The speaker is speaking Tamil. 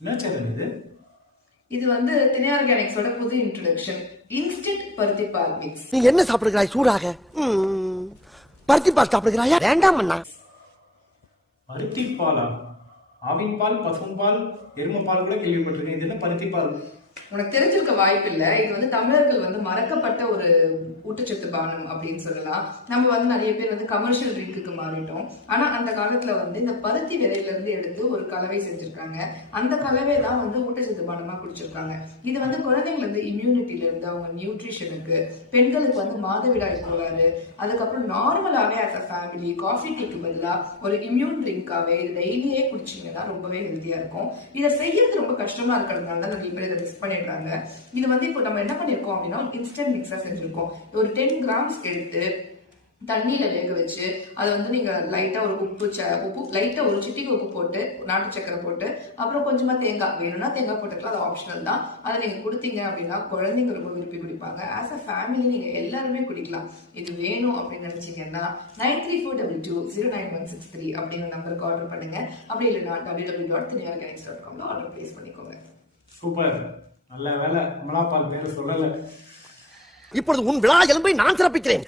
என்ன சேனல் இது? இது வந்து திணை ஆர்கானிக்ஸோட புது இன்ட்ரோடக்ஷன் இன்ஸ்டன்ட் பருத்தி பால் மிக்ஸ். நீ என்ன சாப்பிடுகிறாய் சூடாக? பருத்தி பால் சாப்பிடுகிறாயா? வேண்டாம் அண்ணா. பருத்தி பாலா? ஆவின் பால், பசும் பால், எருமை பால் கூட கேள்விப்பட்டிருக்கேன். இது என்ன பருத்தி பால்? உனக்கு தெரிஞ்சிருக்க வாய்ப்பு இல்ல. இது வந்து தமிழர்கள் வந்து மறக்கப்பட்ட ஒரு ஊட்டச்சத்து பானம் அப்படின்னு சொல்லலாம். நம்ம வந்து நிறைய பேர் வந்து கமர்ஷியல் ட்ரிங்க்குக்கு மாறிட்டோம். ஆனா அந்த காலத்துல வந்து இந்த பருத்தி விதையில இருந்து எடுத்து ஒரு கலவை செஞ்சிருக்காங்க. அந்த கலவை தான் வந்து ஊட்டச்சத்து பானமா குடிச்சிருக்காங்க. இது வந்து குழந்தைங்க இருந்து இம்யூனிட்டில இருந்து அவங்க நியூட்ரிஷனுக்கு, பெண்களுக்கு வந்து மாதவிடாய் கோளாறு, அதுக்கப்புறம் நார்மலாவே ஆஸ் அ ஃபேமிலி காஃபி டீக்கு பதிலா ஒரு இம்யூன் ட்ரிங்காவே இது டெய்லியே குடிச்சீங்கன்னா ரொம்பவே ஹெல்த்தியா இருக்கும். இதை செய்யறது ரொம்ப கஷ்டமா இருக்கிறதுனால தான் நிறைய பேர் இதை மிஸ் பண்ணிடுறாங்க. இது வந்து இப்போ நம்ம என்ன பண்ணிருக்கோம் அப்படின்னா இன்ஸ்டன்ட் மிக்ஸா செஞ்சிருக்கோம். ஒரு 10 கிராம்ஸ் எடுத்து தண்ணியில வேக வச்சு அதை வந்து நீங்க லைட்டா ஒரு உப்பு லைட்டா ஒரு சிட்டிக்கு உப்பு போட்டு நாட்டு சக்கரை போட்டு அப்புறம் கொஞ்சமா தேங்காய் வேணும்னா தேங்காய் போட்டுக்கலாம், அது ஆப்ஷனல் தான். அதை நீங்க கொடுத்தீங்க அப்படின்னா குழந்தைங்க ரொம்ப விரும்பி குடிப்பாங்க. ஆஸ் அ ஃபேமிலி நீங்க எல்லாருமே குடிக்கலாம். இது வேணும் அப்படின்னு நினைச்சீங்கன்னா 9342209163 அப்படிங்கிற நம்பருக்கு ஆர்டர் பண்ணுங்க. அப்படி இல்லைன்னா www.thiniorganics.com ஆர்டர் பிளேஸ் பண்ணிக்கோங்க. சூப்பர், நல்ல வேலை அமலா பால் பேரை சொல்லல. இப்பொழுது உன் விழா எலும்பை நான் சிறப்பிக்கிறேன்.